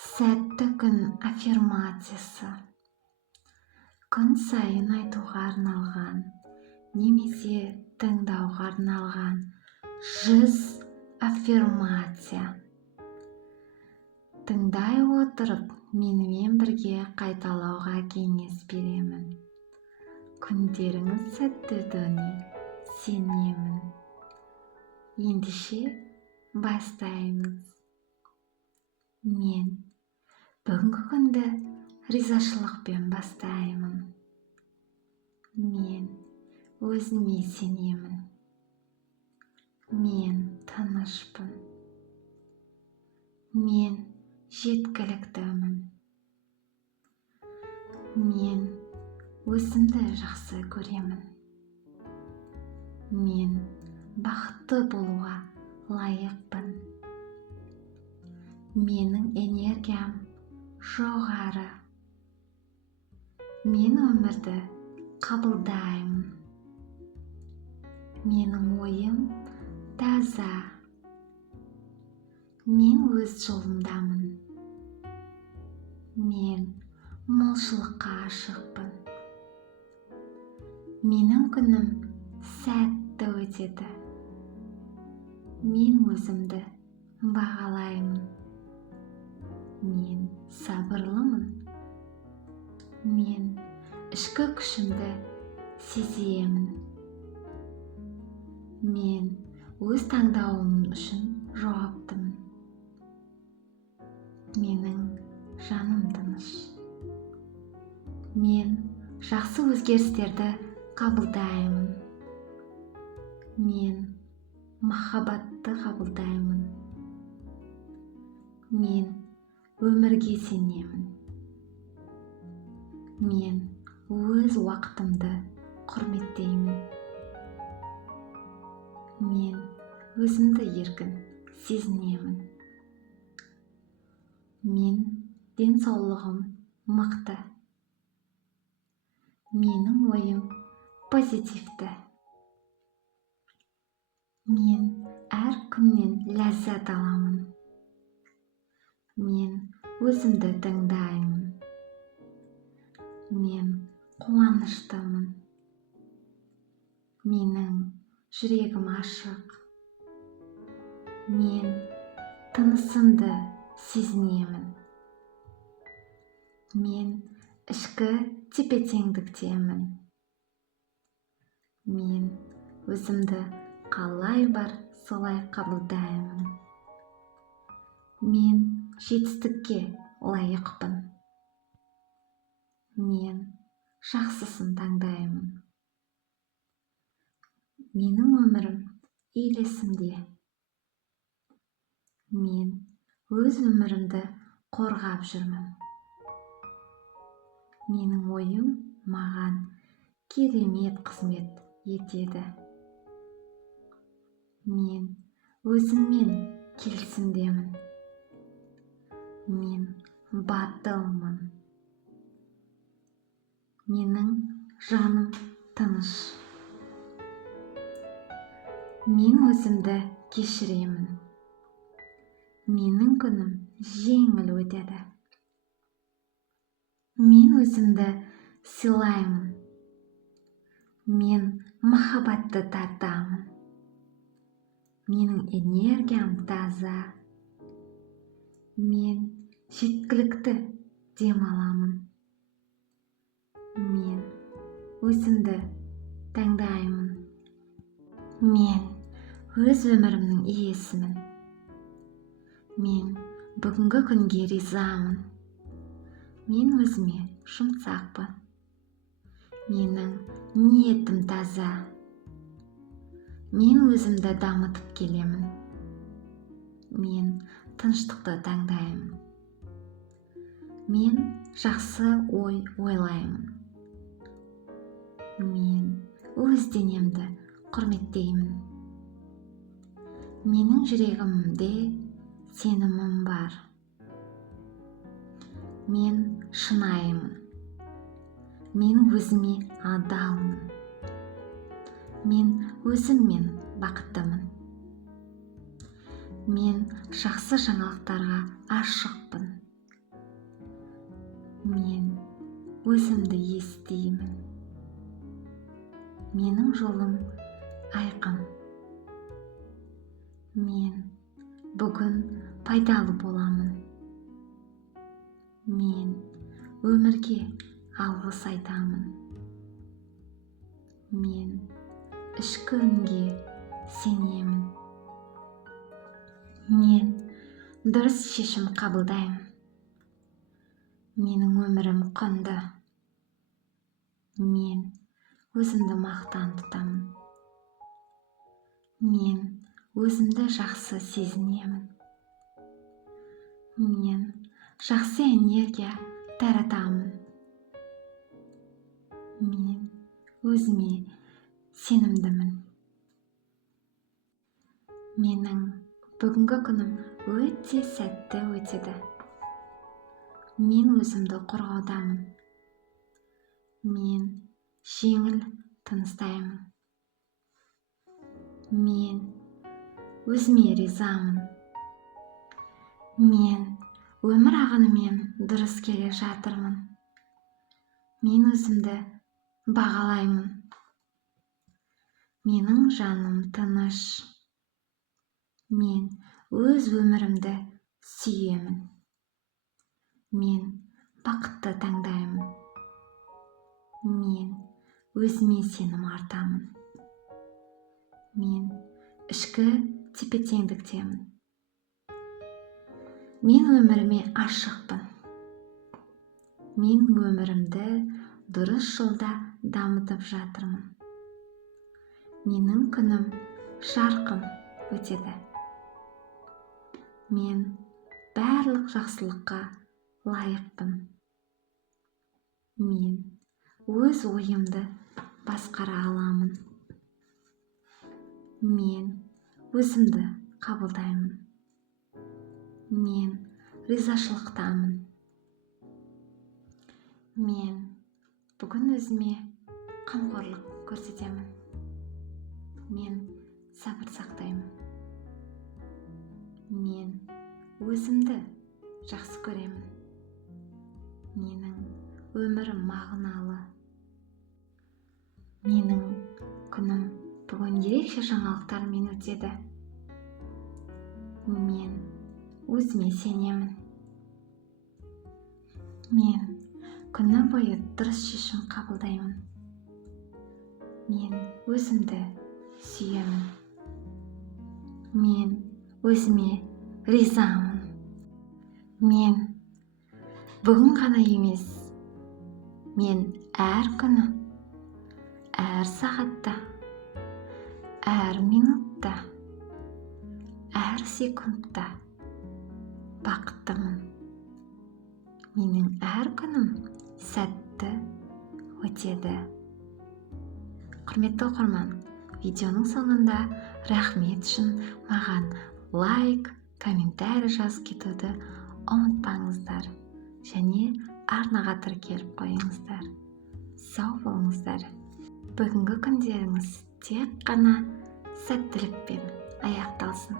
Сәтті күн аффирмациясы. Күн сайын айтуға арналған, немесе тыңдауға арналған 100 аффирмация. Тыңдай отырып, менімен бірге қайталауға кеңес беремін. Күндеріңіз сәтті өтуіне сенемін. Ендеше бастаймыз. Мен бүгінгі күнді ризашылықпен бастаймын. Мен өзіме сенемін. Мен тынышпын. Мен жеткіліктімін. Мен өзімді жақсы көремін. Мен бақытты болуға лайықпын. Менің энергиям жоғары. Мен өмірді қабылдаймын. Менің ойым таза. Мен өз жолымдамын. Мен молшылыққа ашықпын. Менің күнім сәтті өтеді. Мен өзімді бағалаймын. Мен сабырлымын. Мен ішкі күшімді сеземін. Мен өз таңдауым үшін жауаптымын. Менің жаным тыныш. Мен жақсы өзгерістерді қабылдаймын. Мен махаббатты қабылдаймын. Мен өмірге сенемін. Мен өз уақытымды құрметтеймін. Мен өзімді еркін сезінемін. Мен денсаулығым мықты. Менің ойым позитивті. Мен әр күннен ләззат аламын. Мен өзімді тыңдаймын. Мен қуаныштымын. Менің жүрегім ашық. Мен тынысымды сезінемін. Мен ішкі тепе-теңдіктемін. Мен өзімді қалай бар солай қабылдаймын. Мен жетістікке лайықпын. Мен жақсысын таңдаймын. Менің өмірім үйлесімде. Мен өз өмірімді қорғап жүрмін. Менің ойым маған керемет қызмет етеді. Мен өзіммен келісімдемін. Мен батылмын. Менің жаным тыныш. Мен өзімді кешіремін. Менің күнім жеңіл өтеді. Мен өзімді сыйлаймын. Мен махаббатты тартамын. Менің энергиям таза. Мен жеткілікті демаламын. Мен өзімді таңдаймын. Мен өз өмірімнің иесімін. Мен бүгінгі күнге ризамын. Мен өзіме жұмсақпын. Менің ниетім таза. Мен өзімді дамытып келемін. Мен тыныштықты таңдаймын. Мен жақсы ой ойлаймын. Мен өз денемді құрметтеймін. Менің жүрегімде сенімім бар. Мен шынайымын. Мен өзіме адалмын. Мен өзіммен бақыттымын. Мен жақсы жаңалықтарға ашықпын. өзімді естимін. Менің жолым айқын. Мен бүгін пайдалы боламын. Мен өмірге алғыс айтамын. Мен ішкі үнге сенемін. Мен дұрыс шешім қабылдаймын. Менің өмірім құнды. Мен өзімді мақтан тұтамын. Мен өзімді жақсы сезінемін. Мен жақсы энергия таратамын. Мен өзіме сенімдімін. Менің бүгінгі күнім өте сәтті өтеді. Мен өзімді қорғаудамын. Мен жеңіл тыныстаймын. Мен өзіме ризамын. Мен өмір ағынымен дұрыс келе жатырмын. Мен өзімді бағалаймын. Менің жаным тыныш. Мен өз өмірімді сүйемін. Мен бақытты таңдаймын. Мен өзіме сенім артамын. Мен ішкі тепе-теңдіктемін. Мен өміріме ашықпын. Мен өмірімді дұрыс жолда дамытып жатырмын. Менің күнім жарқын өтеді. Мен барлық жақсылыққа лайықпын. Мен өз ойымды басқара аламын. Мен өзімді қабылдаймын. Мен ризашылықтамын. Мен бүгін өзіме қамқорлық көрсетемін. Мен сабыр сақтаймын. Мен өзімді жақсы көремін. Менің өмірім мағыналы. Менің күнім бүгін ерекше жаңалықтармен өтеді. Мен өзіме сенемін. Мен күні бойы дұрыс шешім қабылдаймын. Мен өзімді сүйемін. Мен өзіме ризамын. Мен бүгін ғана емес, мен әр күні, әр сағатта, әр минутта, әр секундта бақыттымын. Менің әр күнім сәтті өтеді. Құрметті оқырман, видеоның соңында рахмет үшін маған лайк, комментарий жазып кетуді ұмытпаңыздар. Және арнаға тіркеліп қойыңыздар. Сау болыңыздар. Бүгінгі күндеріңіз тек қана сәттілікпен аяқталсын.